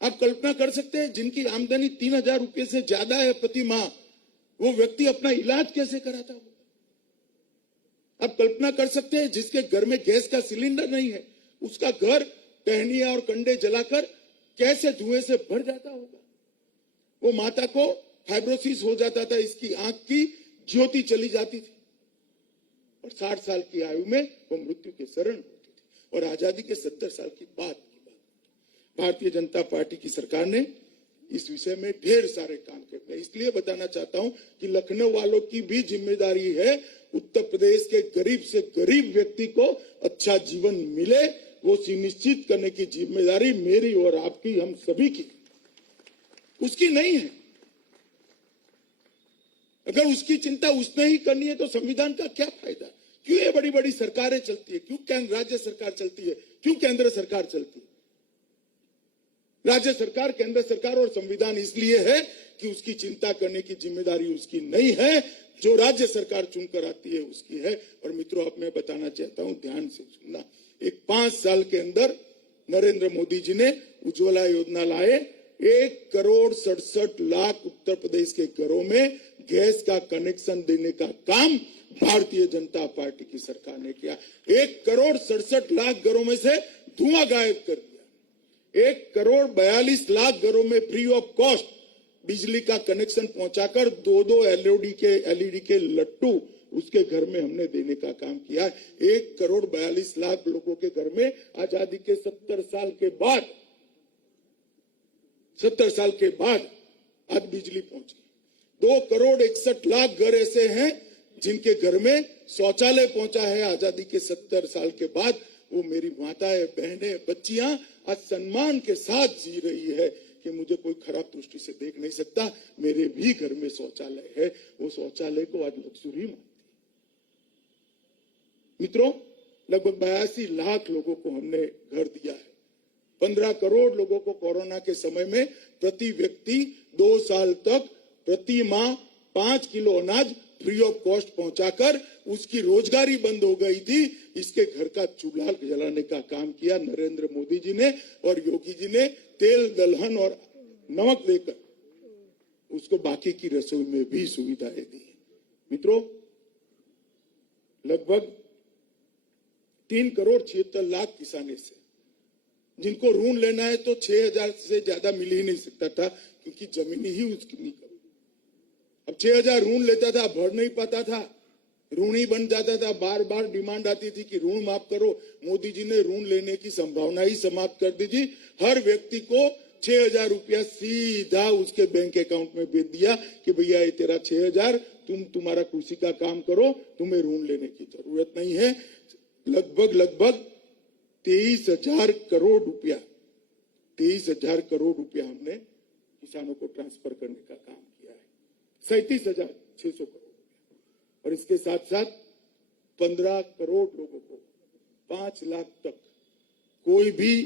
आप कल्पना कर सकते हैं, जिनकी आमदनी 3,000 रुपये से ज्यादा है प्रति माह, वो व्यक्ति अपना इलाज कैसे कराता होगा? आप कल्पना कर सकते हैं, जिसके घर में गैस का सिलेंडर नहीं है, उसका घर टहनिया और कंडे जलाकर कैसे धुएं से भर जाता होगा? वो माता को फाइब्रोसिस हो जाता था, इसकी आंख की ज्योति चली जाती थी और 60 साल की आयु में वो मृत्यु के शरण होती थी। और आजादी के 70 साल की बात भारतीय जनता पार्टी की सरकार ने इस विषय में ढेर सारे काम किए। मैं इसलिए बताना चाहता हूं कि लखनऊ वालों की भी जिम्मेदारी है, उत्तर प्रदेश के गरीब से गरीब व्यक्ति को अच्छा जीवन मिले, वो सुनिश्चित करने की जिम्मेदारी मेरी और आपकी, हम सभी की। उसकी नहीं है। अगर उसकी चिंता उसने ही करनी है तो संविधान का क्या फायदा? क्यों ये बड़ी बड़ी सरकारें चलती है? क्यों राज्य सरकार चलती है? क्यों केंद्र सरकार चलती है? राज्य सरकार, केंद्र सरकार और संविधान इसलिए है कि उसकी चिंता करने की जिम्मेदारी उसकी नहीं है, जो राज्य सरकार चुनकर आती है उसकी है। और मित्रों, अब मैं बताना चाहता हूं, ध्यान से सुनना। एक 5 साल के अंदर नरेंद्र मोदी जी ने उज्ज्वला योजना लाए, 1,67,00,000 उत्तर प्रदेश के घरों में गैस का कनेक्शन देने का काम भारतीय जनता पार्टी की सरकार ने किया। 1,67,00,000 घरों में से धुआं गायब कर दिया। 1,42,00,000 घरों में फ्री ऑफ कॉस्ट बिजली का कनेक्शन पहुंचाकर 2-2 एलईडी के लट्टू उसके घर में हमने देने का काम किया। 1,42,00,000 लोगों के घर में आजादी के 70 साल के बाद आज बिजली पहुंची। 2,61,00,000 घर ऐसे हैं जिनके घर में शौचालय पहुंचा है आजादी के 70 साल के बाद। वो मेरी माताएं, बहनें, बच्चियां आज सम्मान के साथ जी रही है कि मुझे कोई खराब दृष्टि से देख नहीं सकता, मेरे भी घर में शौचालय है। वो शौचालय को आज लग्जरी मानती। मित्रों, लगभग 82,00,000 लोगों को हमने घर दिया है। 15 करोड़ लोगों को कोरोना के समय में प्रति व्यक्ति 2 साल तक प्रति माह 5 किलो अनाज फ्री ऑफ कॉस्ट पहुंचाकर उसकी रोजगारी बंद हो गई थी, इसके घर का चूल्हा जलाने का काम किया नरेंद्र मोदी जी ने। और योगी जी ने तेल, दलहन और नमक देकर उसको बाकी की रसोई में भी सुविधाएं दी। मित्रों, लगभग 3,76,00,000 किसान ऐसे जिनको ऋण लेना है तो 6,000 से ज्यादा मिल ही नहीं सकता था, क्योंकि जमीन ही उसकी नहीं। अब 6,000 ऋण लेता था, भर नहीं पाता था, ऋण ही बन जाता था। बार बार डिमांड आती थी कि ऋण माफ करो। मोदी जी ने ऋण लेने की संभावना ही समाप्त कर दी थी। हर व्यक्ति को 6,000 रुपया सीधा उसके बैंक अकाउंट में भेज दिया कि भैया ये तेरा 6,000, तुम्हारा कृषि का काम करो, तुम्हें ऋण लेने की जरूरत नहीं है। लगभग 23,000 करोड़ रुपया हमने किसानों को ट्रांसफर करने का काम किया है। 37,600 करोड़। और इसके साथ साथ 15 करोड़ लोगों को 5 लाख तक कोई भी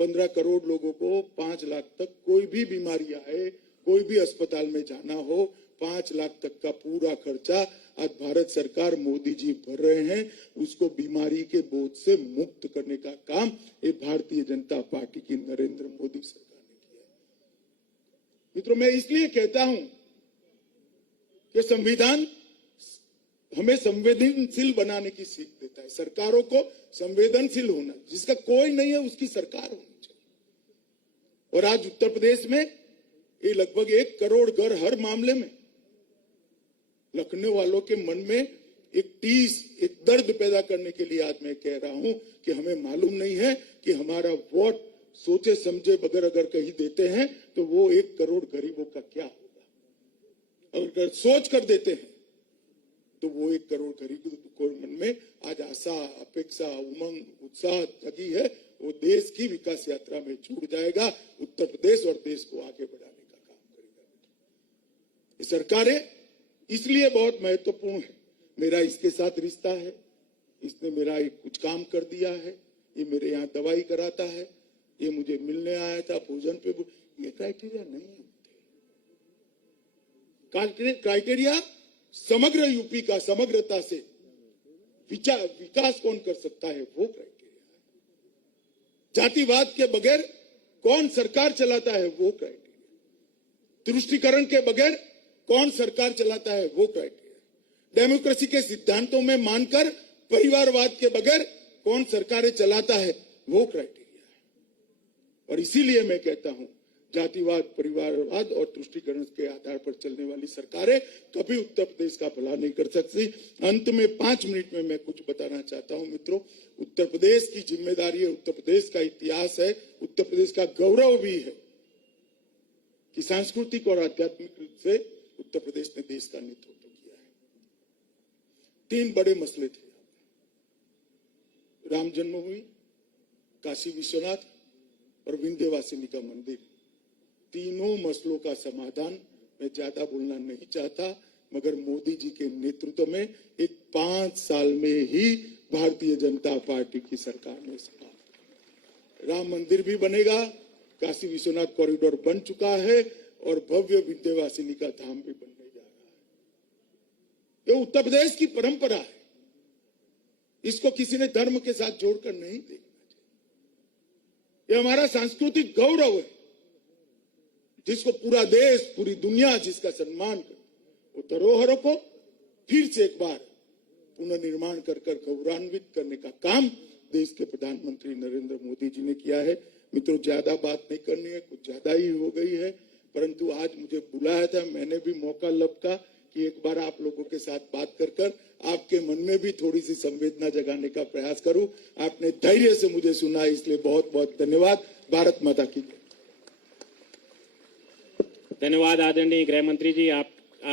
15 करोड़ लोगों को 5 लाख तक कोई भी बीमारी आए, कोई भी अस्पताल में जाना हो, 5 लाख तक का पूरा खर्चा आज भारत सरकार, मोदी जी भर रहे हैं। उसको बीमारी के बोझ से मुक्त करने का काम ये भारतीय जनता पार्टी की नरेंद्र मोदी सरकार ने किया। मित्रों, मैं इसलिए कहता हूं कि संविधान हमें संवेदनशील बनाने की सीख देता है। सरकारों को संवेदनशील होना, जिसका कोई नहीं है उसकी सरकार होनी चाहिए। और आज उत्तर प्रदेश में ये लगभग 1 करोड़ घर हर मामले में लखनऊ वालों के मन में एक दर्द पैदा करने के लिए आज मैं कह रहा हूं कि हमें मालूम नहीं है कि हमारा वोट सोचे समझे बगैर अगर कहीं देते हैं तो वो 1 करोड़ गरीबों का क्या होगा। अगर सोच कर देते हैं तो वो 1 करोड़ गरीब को मन में आज आशा, अपेक्षा, उमंग, उत्साह जगी है। वो देश की विकास यात्रा में जुड़ जाएगा, उत्तर प्रदेश और देश को आगे बढ़ाने का काम करेगा। ये सरकारें इसलिए बहुत महत्वपूर्ण है। मेरा इसके साथ रिश्ता है, इसने मेरा कुछ काम कर दिया है, ये मेरे यहाँ दवाई कराता है, ये मुझे मिलने आया था भोजन पे, ये क्राइटेरिया नहीं होते। क्राइटेरिया समग्र यूपी का समग्रता से विकास कौन कर सकता है, वो क्राइटेरिया। जातिवाद के बगैर कौन सरकार चलाता है, वो क्राइटेरिया। तुष्टीकरण के बगैर कौन सरकार चलाता है, वो क्राइटेरिया। डेमोक्रेसी के सिद्धांतों में मानकर परिवारवाद के बगैर कौन सरकारें चलाता है, वो क्राइटेरिया है। और इसीलिए मैं कहता हूं, जातिवाद, परिवारवाद और तुष्टीकरण के आधार पर चलने वाली सरकारें कभी उत्तर प्रदेश का भला नहीं कर सकती। अंत में 5 मिनट में मैं कुछ बताना चाहता हूं मित्रों। उत्तर प्रदेश की जिम्मेदारी है, उत्तर प्रदेश का इतिहास है, उत्तर प्रदेश का गौरव भी है कि सांस्कृतिक और आध्यात्मिक रूप से उत्तर प्रदेश ने देश का नेतृत्व किया है। 3 बड़े मसले थे, राम जन्मभूमि, काशी विश्वनाथ और विंध्यवासिनी का मंदिर। तीनों मसलों का समाधान मैं ज्यादा बोलना नहीं चाहता, मगर मोदी जी के नेतृत्व में एक 5 साल में ही भारतीय जनता पार्टी की सरकार ने समाप्त। राम मंदिर भी बनेगा, काशी विश्वनाथ कॉरिडोर बन चुका है और भव्य विंध्यवासिनी का धाम भी बनने जा रहा है। ये उत्तर प्रदेश की परंपरा है, इसको किसी ने धर्म के साथ जोड़कर नहीं देखना चाहिए। ये हमारा सांस्कृतिक गौरव है, जिसको पूरा देश, पूरी दुनिया जिसका सम्मान करे। वो धरोहरों को फिर से एक बार पुनर्निर्माण कर गौरवान्वित करने का काम देश के प्रधानमंत्री नरेंद्र मोदी जी ने किया है। मित्रों, ज्यादा बात नहीं करनी है, कुछ ज्यादा ही हो गई है, परंतु आज मुझे बुलाया था, मैंने भी मौका लपका कि एक बार आप लोगों के साथ बात कर आपके मन में भी थोड़ी सी संवेदना जगाने का प्रयास करूं। आपने धैर्य से मुझे सुना, इसलिए बहुत बहुत धन्यवाद। भारत माता की जय। धन्यवाद आदरणीय गृह मंत्री जी। आप